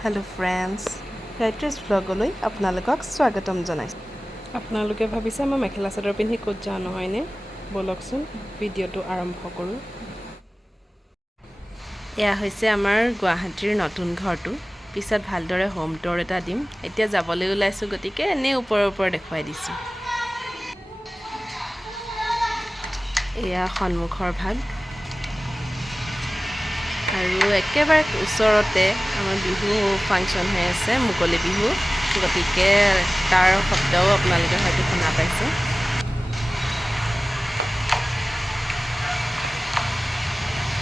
Hello friends writers ब्लॉगলৈ আপোনালোকক স্বাগতম জনাইছোঁ আপোনালোকে ভাবিছে মই মেখেলা চাদৰ পিন্ধি ক'ত যাওঁ নহয়নে বলকচোন ভিডিঅ'টো আৰম্ভ কৰোঁ এয়া হৈছে আমাৰ গুৱাহাটীৰ নতুন ঘৰটো পিছত ভালদৰে হোম টুৰ এটা দিম এতিয়া যাবলৈ ওলাইছোঁ গতিকে এনে ওপৰৰ দেখুৱাই দিছোঁ এয়া সন্মুখৰ ভাগ আৰু একেবাৰে ওচৰতে আমাৰ বিহু ফাংচন হৈ আছে মুকলি বিহু গতিকে তাৰ শব্দও আপোনালোকে হয়তো শুনা পাইছে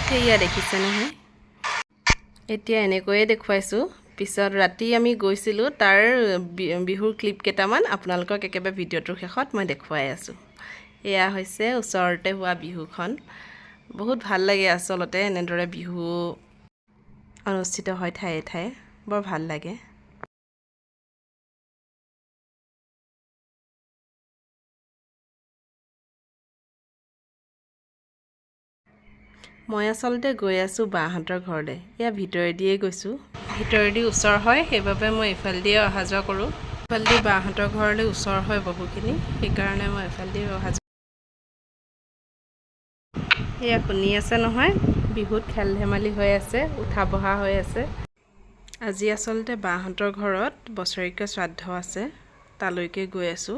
সেয়া দেখিছে নহয় এতিয়া এনেকৈয়ে দেখুৱাইছোঁ পিছত ৰাতি আমি গৈছিলোঁ তাৰ বিহুৰ ক্লিপ কেইটামান আপোনালোকক একেবাৰে ভিডিঅ'টোৰ শেষত মই দেখুৱাই আছোঁ এয়া হৈছে ওচৰতে হোৱা বিহুখন বহুত ভাল লাগে আসলতে এনেদৰে বিহু অনুষ্ঠিত হয় ঠায়ে ঠায়ে বৰ ভাল লাগে মই আসলতে গৈ আছোঁ বাহঁতৰ ঘৰলৈ এয়া ভিতৰেদিয়ে গৈছোঁ ভিতৰেদি ওচৰ হয় সেইবাবে মই ইফালেদিয়ে অহা যোৱা কৰোঁ ইফালেদি বাহঁতৰ ঘৰলৈ ওচৰ হয় বহুখিনি সেইকাৰণে মই ইফালেদি অহা যোৱা এয়া শুনি আছে নহয় বিহুত খেল ধেমালি হৈ আছে উঠা বহা হৈ আছে আজি আসলতে বাহঁতৰ ঘৰত বছৰেকীয়া শ্ৰাদ্ধ আছে তালৈকে গৈ আছোঁ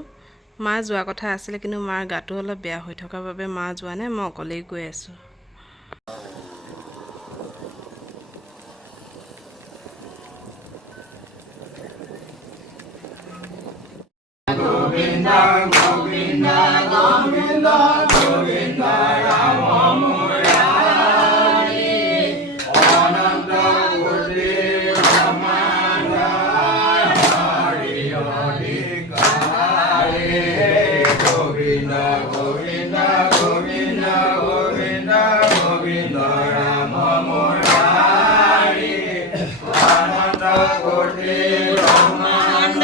মা যোৱা কথা আছিলে কিন্তু মাৰ গাটো অলপ বেয়া হৈ থকাৰ বাবে মা যোৱা নাই মই অকলেই গৈ আছোঁ গোবিন্দা গোবিন্দা গোবিন্দা গোবিন্দা ৰাম মুৰাৰী অনন্ত কোটি ব্ৰহ্মাণ্ড হৰি অধিকাৰী গোবিন্দা গোবিন্দা গোবিন্দা গোবিন্দা গোবিন্দা ৰাম মুৰাৰী অনন্ত কোটি ব্ৰহ্মাণ্ড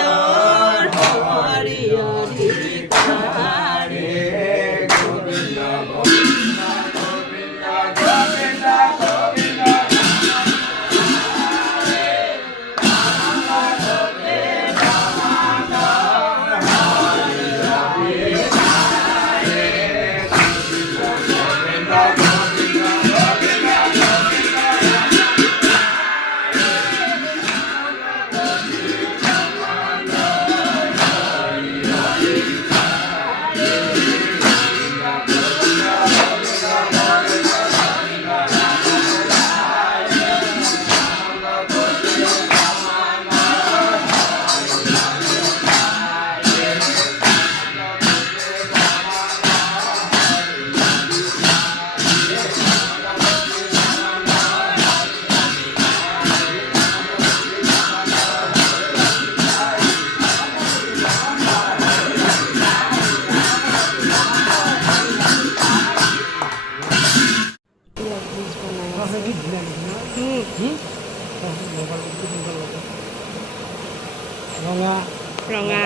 ৰঙা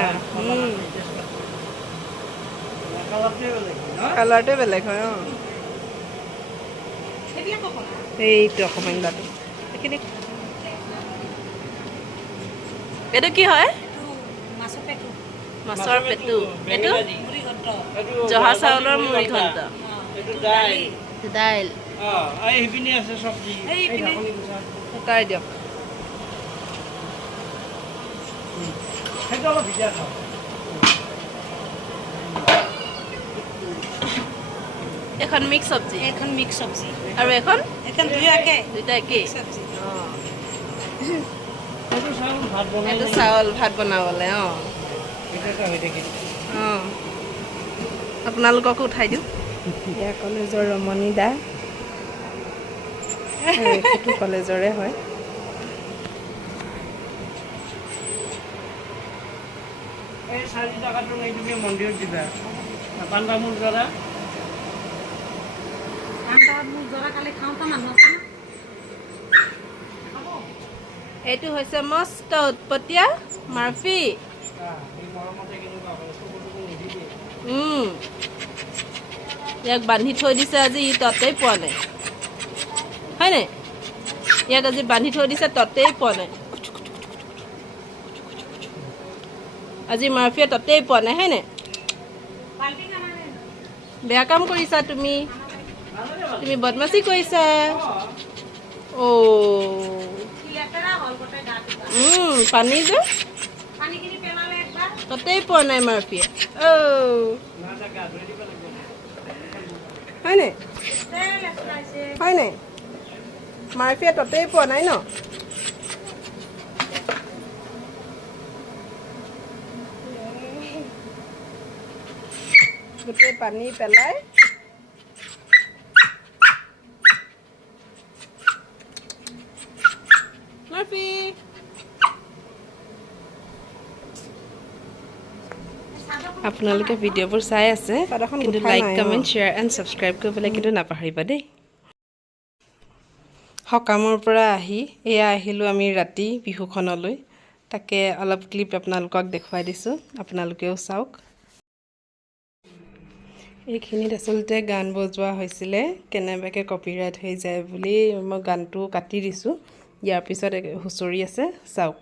কালাৰটোৱে বেলেগ হয় এইটো অকণমান দাঁটো এইখিনি এইটো কি হয় মাছৰ পেটু এইটো জহা চাউলৰ মুড়ি ঘণ্ট দাইল তাই দিয়ক এখন মিক্স চব্জি আৰু এখন দুইটা একেই এইটো চাউল ভাত বনাবলৈ আপোনালোককো উঠাই দিওঁ এয়া কলেজৰ ৰমণী দা এইটো কলেজৰে হয় এই 4 টাকাটো নাই তুমি মন্দিৰত দিবা পান্তা মোৰ জৰা কালি খাওঁতা মানুহ আছে এইটো হৈছে মস্ত উৎপতীয়া মাৰ্ফি ইয়াক বান্ধি থৈ দিছে আজি ই তাতেই পোৱা নাই হয়নে ইয়াক আজি বান্ধি থৈ দিছে তাতেই পোৱা নাই আজি মাৰ্ফিয়ে তাতেই পোৱা নাই হয়নে? বেয়া কাম কৰিছা তুমি বদমাছি কৰিছা। পানী যে তাতেই পোৱা নাই মাৰ্ফিয়ে। হয়নে হয়নে? মাৰ্ফিয়ে তাতেই পোৱা নাই ন? গোটেই পানী পেলাই মাৰ্ফি আপোনালোকে ভিডিঅ'বোৰ চাই আছে কিন্তু like comment share and subscribe কৰিবলৈ কিন্তু নাপাহৰিবা দেই। সকামৰ পৰা আহি এয়া আহিলোঁ আমি ৰাতি বিহুখনলৈ। তাকে অলপ ক্লিপ আপোনালোকক দেখুৱাই দিছোঁ, আপোনালোকেও চাওক। এইখিনিত আচলতে গান বজোৱা হৈছিলে, কেনেবাকৈ কপিৰাইট হৈ যায় বুলি মই গানটো কাটি দিছোঁ। ইয়াৰ পিছত হুঁচৰি আছে, চাওক।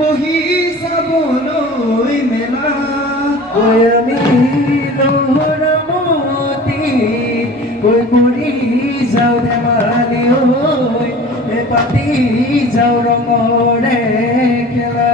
বহি চাবলৈ মেলা আমি দহৰামতি কৈ পৰি যাওঁ ধেমালি ঐ পাতি যাওঁ ৰঙৰে খেলা।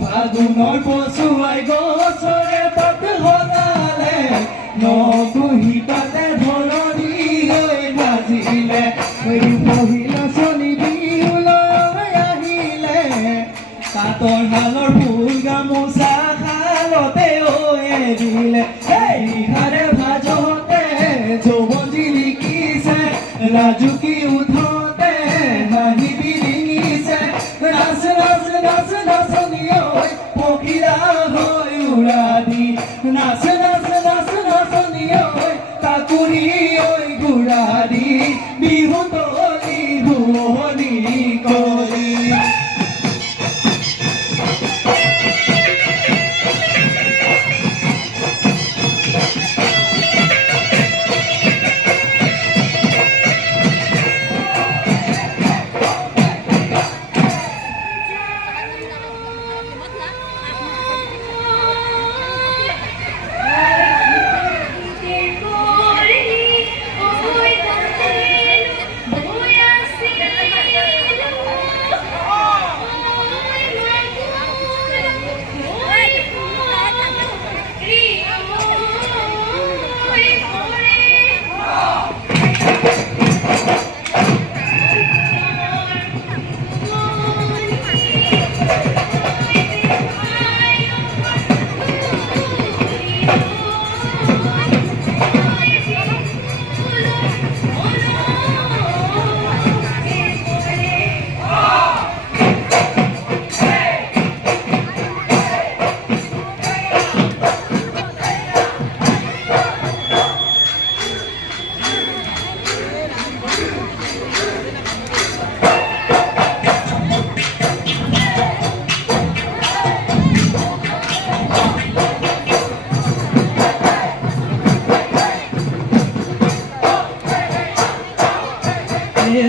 ফাগুনৰ পচুৱাই গছৰে পাত সলালে নগুহি পাতে ধৰণী হৈ বাজিলে পহিলা চলি বিহুলৈ আহিলে পাতৰ শালৰ ফুল গামোচা শালতে এৰিলে জুকি উঠোতে হাঁহি বিৰিঙিছে নাচ নাচ নাচ নাচনীয়ে পখিলা হৈ উৰা দি নাচ নাচ নাচ নাচনীয়ে কাকুৰি ঐ গুৰা দি বিহু তলি শুৱনি কৰি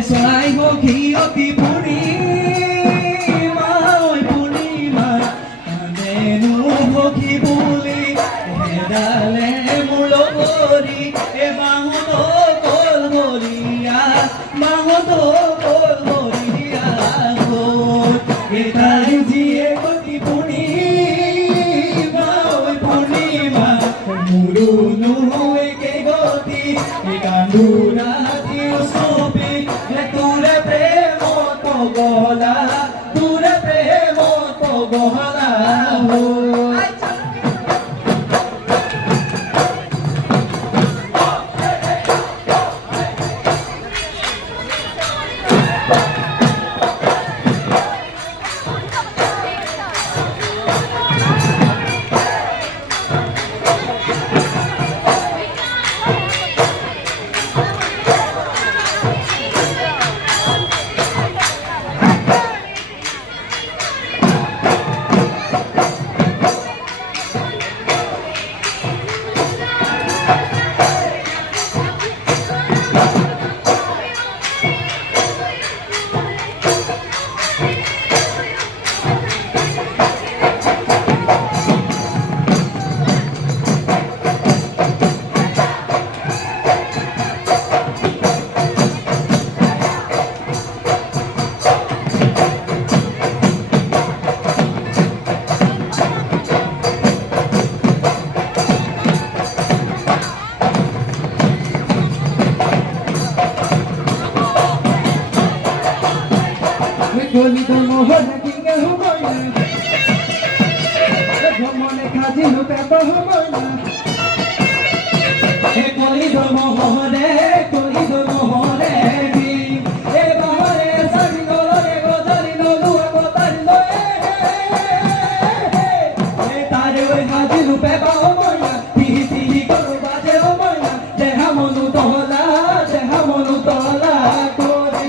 চৰাই সখী অতি পূৰ্ণিমা ঐ পূৰ্ণিমা কান্দেনো সখী বুলি এডালে মোৰ লগৰী বাঁহত কলহৰীয়া বাঁহত কলহৰীয়া হ'ল এটাই যিয়ে অতি পূৰ্ণিমা ঐ পূৰ্ণিমা মোৰো একে গতি কান্দো ৰাতি চবি তোৰে প্ৰেমত পগলা তোৰে প্ৰেমত পগলা হ'ল গলিত নহ'লে কিনে সময় ভ্ৰমণে খাজিলো পেট সময় গলিত নহ'লে বাহৰে চাৰি গলৰে গজালি নলো গতালি তাৰে খাজিলো পেট সময় তিহি তিহি গলো বাজে সময় দেহা মনো তহলা কৰি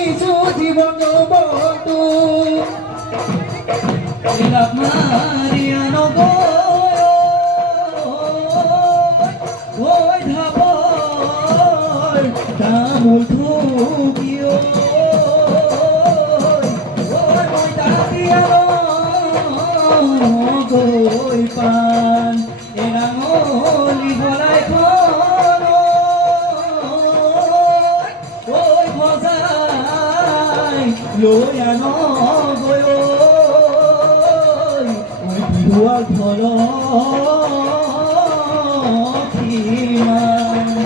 দিছো জীৱন বটো নীলাপ মাৰিয়া নগৈ ঐ ধাবৰ তামোল থুকিও ঐ মই তাতিয়া গৈ পান এৰাঙলি ভৰাই খন ঐ ভজাই লৈ আন গৈ ঐ বিহুৱাৰ ঘৰত কিমান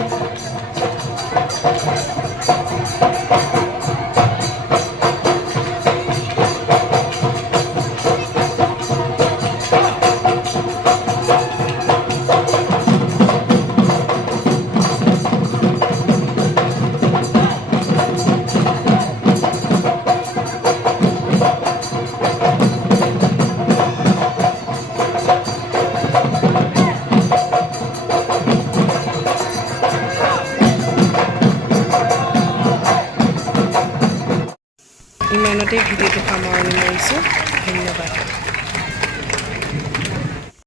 ইমানতে ভিডিঅ'টো সামৰণি মাৰিছোঁ ধন্যবাদ